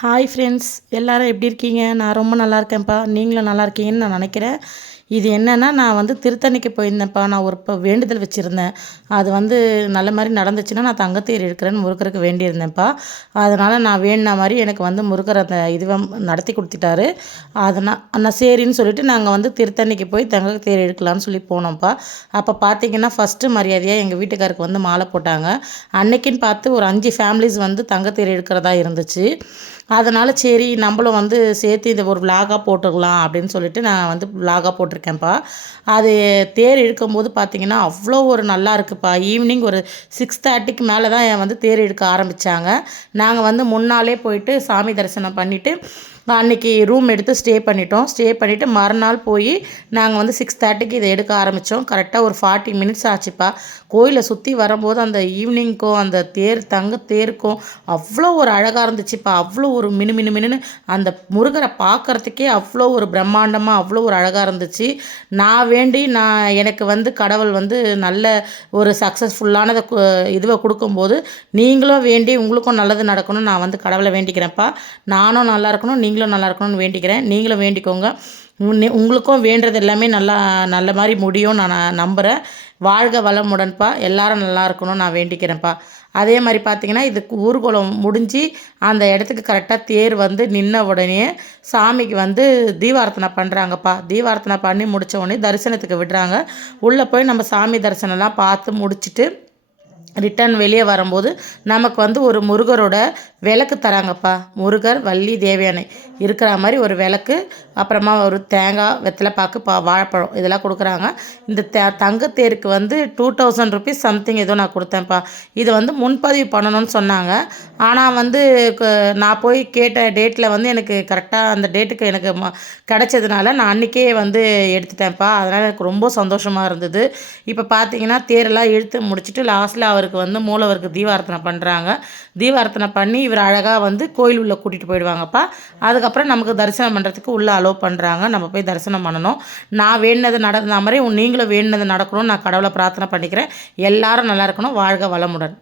Hi friends, எல்லாரும் எப்படி இருக்கீங்க? நான் ரொம்ப நல்லா இருக்கேன்ப்பா. நீங்களும் நல்லா இருக்கீங்கன்னு நான் நினைக்கிறேன். இது என்னன்னா, நான் வந்து திருத்தணிக்கு போயிருந்தேன்ப்பா. நான் ஒரு வேண்டுதல் வச்சுருந்தேன். அது வந்து நல்ல மாரி நடந்துச்சுன்னா, நான் தங்கத்தேர் எடுக்கிறேன்னு முருகருக்கு வேண்டியிருந்தேன்ப்பா. அதனால் நான் வேண்டின மாரி எனக்கு வந்து முருகர் அந்த இதுவ நடத்தி கொடுத்துட்டாரு. நான் சரின்னு சொல்லிட்டு நாங்கள் வந்து திருத்தணிக்கு போய் தங்கத்தேர் எடுக்கலான்னு சொல்லி போனோம்ப்பா. அப்போ பார்த்தீங்கன்னா, ஃபஸ்ட்டு மரியாதையாக எங்கள் வீட்டுக்காருக்கு வந்து மாலை போட்டாங்க. அன்னைக்குன்னு பார்த்து ஒரு 5 ஃபேமிலிஸ் வந்து தங்கத்தேர் எடுக்கிறதா இருந்துச்சு. அதனால் சரி நம்மளும் வந்து சேர்த்து இதை ஒரு விலாகாக போட்டுக்கலாம் அப்படின்னு சொல்லிட்டு நான் வந்து விலாகாக போட்டிருக்கேன்ப்பா. அது தேர் இழுக்கும்போது பார்த்திங்கன்னா அவ்வளோ ஒரு நல்லா இருக்குப்பா. ஈவினிங் ஒரு 6:30க்கு மேலே தான் வந்து தேர் இழுக்க ஆரம்பித்தாங்க. நாங்கள் வந்து முன்னாலே போயிட்டு சாமி தரிசனம் பண்ணிவிட்டு அன்றைக்கி ரூம் எடுத்து ஸ்டே பண்ணிவிட்டு மறுநாள் போய் நாங்கள் வந்து 6:30க்கு இதை எடுக்க ஆரம்பித்தோம். கரெக்டாக ஒரு 40 மினிட்ஸ் ஆச்சுப்பா. கோயிலை சுற்றி வரும்போது அந்த ஈவினிங்க்கும் அந்த தங்க தேருக்கும் அவ்வளோ ஒரு அழகாக இருந்துச்சுப்பா. அவ்வளோ ஒரு மினுமினுன்னு அந்த முருகரை பார்க்குறதுக்கே அவ்வளோ ஒரு பிரம்மாண்டமாக அவ்வளோ ஒரு அழகாக இருந்துச்சு. நான் எனக்கு வந்து கடவுள் வந்து நல்ல ஒரு சக்ஸஸ்ஃபுல்லானதை இதுவை கொடுக்கும்போது நீங்களும் வேண்டி உங்களுக்கும் நல்லது நடக்கணும்னு நான் வந்து கடவுளை வேண்டிக்கிறேன்ப்பா. நானும் நல்லா இருக்கணும், நீங்களும் நல்லா இருக்கணும்னு வேண்டிக்கிறேன். நீங்களும் வேண்டிக்கோங்க. உங்களுக்கும் வேண்டுறது எல்லாமே நல்ல மாதிரி முடியும் நான் நம்புகிறேன். வாழ்க வளமுடன்ப்பா. எல்லாரும் நல்லா இருக்கணும்னு நான் வேண்டிக்கிறேன்ப்பா. அதே மாதிரி பார்த்திங்கன்னா, இதுக்கு ஊர்வலம் முடிஞ்சு அந்த இடத்துக்கு கரெக்டாக தேர் வந்து நின்ன உடனே சாமிக்கு வந்து தீபார்த்தனை பண்ணுறாங்கப்பா. தீபார்த்தனை பண்ணி முடித்த உடனே தரிசனத்துக்கு விடுறாங்க. உள்ளே போய் நம்ம சாமி தரிசனம்லாம் பார்த்து முடிச்சுட்டு ரிட்டன் வெளியே வரும்போது நமக்கு வந்து ஒரு முருகரோட விளக்கு தராங்கப்பா. முருகர், வள்ளி, தேவயானை இருக்கிற மாதிரி ஒரு விளக்கு, அப்புறமா ஒரு தேங்காய், வெத்தலைப்பாக்கு, வாழைப்பழம் இதெல்லாம் கொடுக்குறாங்க. இந்த தங்கத்தேருக்கு வந்து 2000 ருபீஸ் சம்திங் ஏதோ நான் கொடுத்தேன்ப்பா. இதை வந்து முன்பதிவு பண்ணணும்னு சொன்னாங்க. ஆனால் வந்து நான் போய் கேட்ட டேட்டில் வந்து எனக்கு கரெக்டாக அந்த டேட்டுக்கு எனக்கு கிடச்சதுனால நான் அன்றைக்கே வந்து எடுத்துட்டேன்ப்பா. அதனால் எனக்கு ரொம்ப சந்தோஷமாக இருந்தது. இப்போ பார்த்தீங்கன்னா தேரெல்லாம் இழுத்து முடிச்சுட்டு லாஸ்ட்டில் அவருக்கு வந்து மூலவருக்கு தீபார்த்தனை பண்ணுறாங்க. தீபார்த்தனை பண்ணி இவர் அழகாக வந்து கோயில் உள்ளே கூட்டிகிட்டு போயிடுவாங்கப்பா. அதுக்கப்புறம் நமக்கு தரிசனம் பண்ணுறதுக்கு உள்ளே அலோவ் பண்ணுறாங்க. நம்ம போய் தரிசனம் பண்ணணும். நான் வேண்டினது நடந்த மாதிரி நீங்களும் வேண்டினது நடக்கணும்னு நான் கடவுளை பிரார்த்தனை பண்ணிக்கிறேன். எல்லாரும் நல்லா இருக்கணும். வாழ்க வளமுடன்.